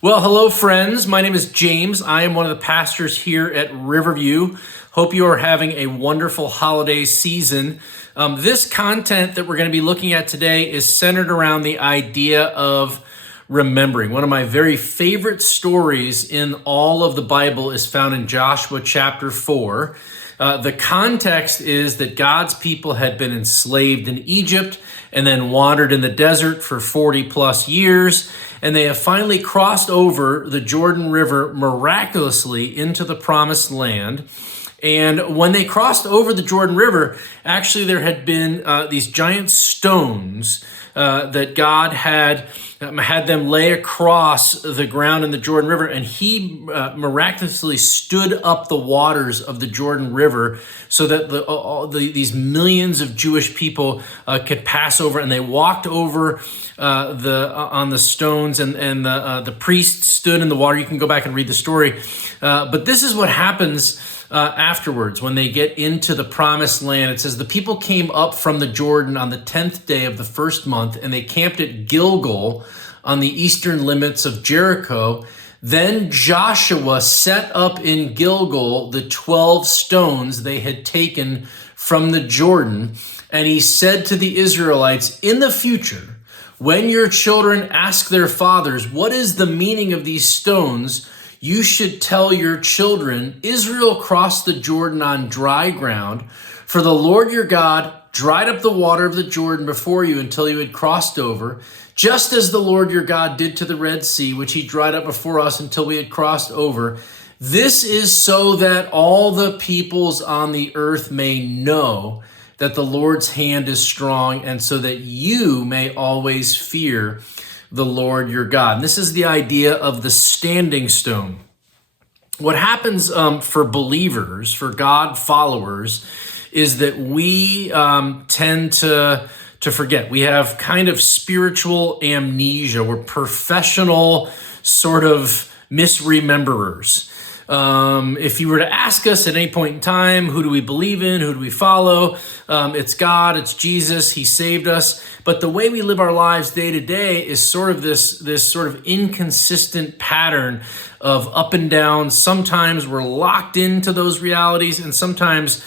Well, hello, friends. My name is James. I am one of the pastors here at Riverview. Hope you are having a wonderful holiday season. This content that we're going to be looking at today is centered around the idea of remembering. One of my very favorite stories in all of the Bible is found in Joshua chapter 4. The context is that God's people had been enslaved in Egypt and then wandered in the desert for 40 plus years. And they have finally crossed over the Jordan River miraculously into the promised land. And when they crossed over the Jordan River, actually there had been these giant stones that God had them lay across the ground in the Jordan River, and he miraculously stood up the waters of the Jordan River so that these millions of Jewish people could pass over, and they walked over on the stones, and the priest stood in the water. You can go back and read the story, but this is what happens afterwards, when they get into the promised land. It says, the people came up from the Jordan on the 10th day of the first month, and they camped at Gilgal on the eastern limits of Jericho. Then Joshua set up in Gilgal the 12 stones they had taken from the Jordan, and he said to the Israelites, in the future, when your children ask their fathers, what is the meaning of these stones? You should tell your children, Israel crossed the Jordan on dry ground, for the Lord your God dried up the water of the Jordan before you until you had crossed over, just as the Lord your God did to the Red Sea, which he dried up before us until we had crossed over. This is so that all the peoples on the earth may know that the Lord's hand is strong, and so that you may always fear the Lord your God. And this is the idea of the standing stone. What happens for believers, for God followers, is that we tend to forget. We have kind of spiritual amnesia. We're professional sort of misrememberers. If you were to ask us at any point in time, who do we believe in? Who do we follow? It's God, it's Jesus, he saved us. But the way we live our lives day to day is sort of this sort of inconsistent pattern of up and down. Sometimes we're locked into those realities, and sometimes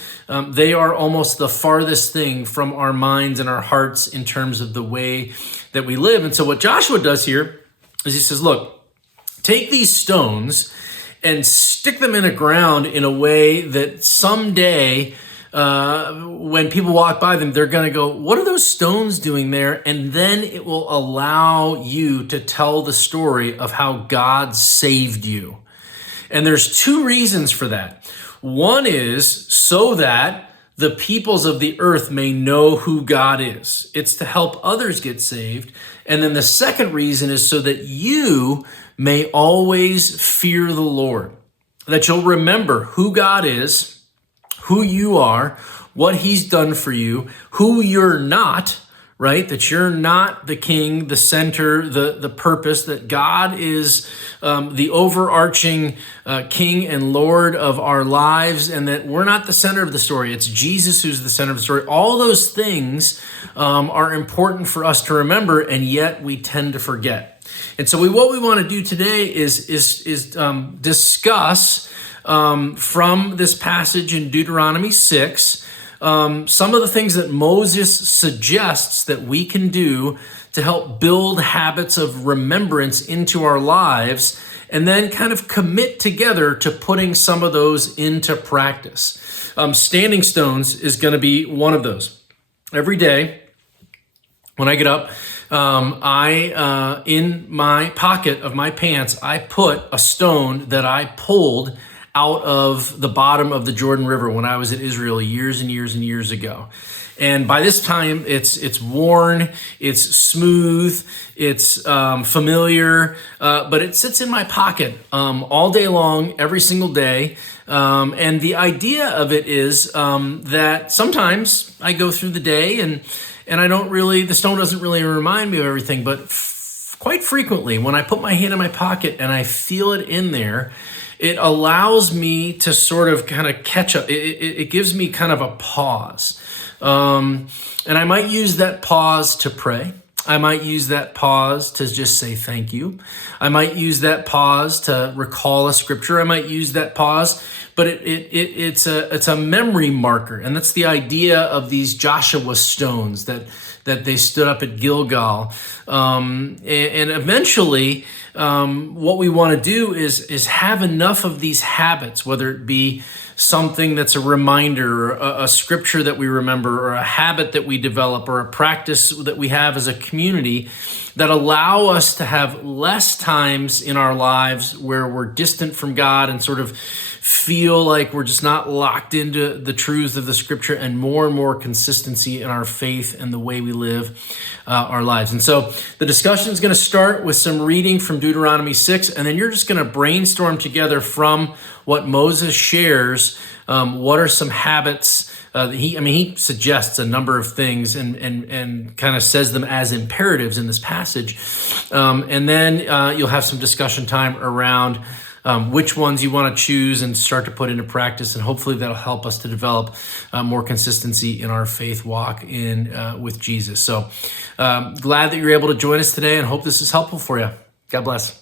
they are almost the farthest thing from our minds and our hearts in terms of the way that we live. And so what Joshua does here is he says, look, take these stones and stick them in the ground in a way that someday when people walk by them, they're going to go, what are those stones doing there? And then it will allow you to tell the story of how God saved you. And there's two reasons for that. One is so that the peoples of the earth may know who God is. It's to help others get saved. And then the second reason is so that you may always fear the Lord, that you'll remember who God is, who you are, what he's done for you, who you're not, right? That you're not the king, the center, the purpose, that God is the overarching king and Lord of our lives, and that we're not the center of the story. It's Jesus who's the center of the story. All those things are important for us to remember, and yet we tend to forget. And so what we want to do today is discuss from this passage in Deuteronomy 6, some of the things that Moses suggests that we can do to help build habits of remembrance into our lives, and then kind of commit together to putting some of those into practice. Standing stones is going to be one of those. Every day when I get up, in my pocket of my pants, I put a stone that I pulled out of the bottom of the Jordan River when I was at Israel years and years and years ago. And by this time, it's worn, it's smooth, it's familiar, but it sits in my pocket all day long, every single day. And the idea of it is that sometimes I go through the day and the stone doesn't really remind me of everything, but quite frequently when I put my hand in my pocket and I feel it in there, it allows me to sort of kind of catch up. It gives me kind of a pause. And I might use that pause to pray. I might use that pause to just say thank you. I might use that pause to recall a scripture. I might use that pause, but it's a memory marker, and that's the idea of these Joshua stones that they stood up at Gilgal. And eventually, what we want to do is have enough of these habits, whether it be something that's a reminder, or a scripture that we remember, or a habit that we develop, or a practice that we have as a community, that allow us to have less times in our lives where we're distant from God and sort of feel like we're just not locked into the truth of the scripture, and more consistency in our faith and the way we live our lives. And so the discussion is going to start with some reading from Deuteronomy 6, and then you're just going to brainstorm together from what Moses shares. What are some habits? He suggests a number of things and kind of says them as imperatives in this passage. And then you'll have some discussion time around which ones you want to choose and start to put into practice. And hopefully that'll help us to develop more consistency in our faith walk with Jesus. So glad that you're able to join us today, and hope this is helpful for you. God bless.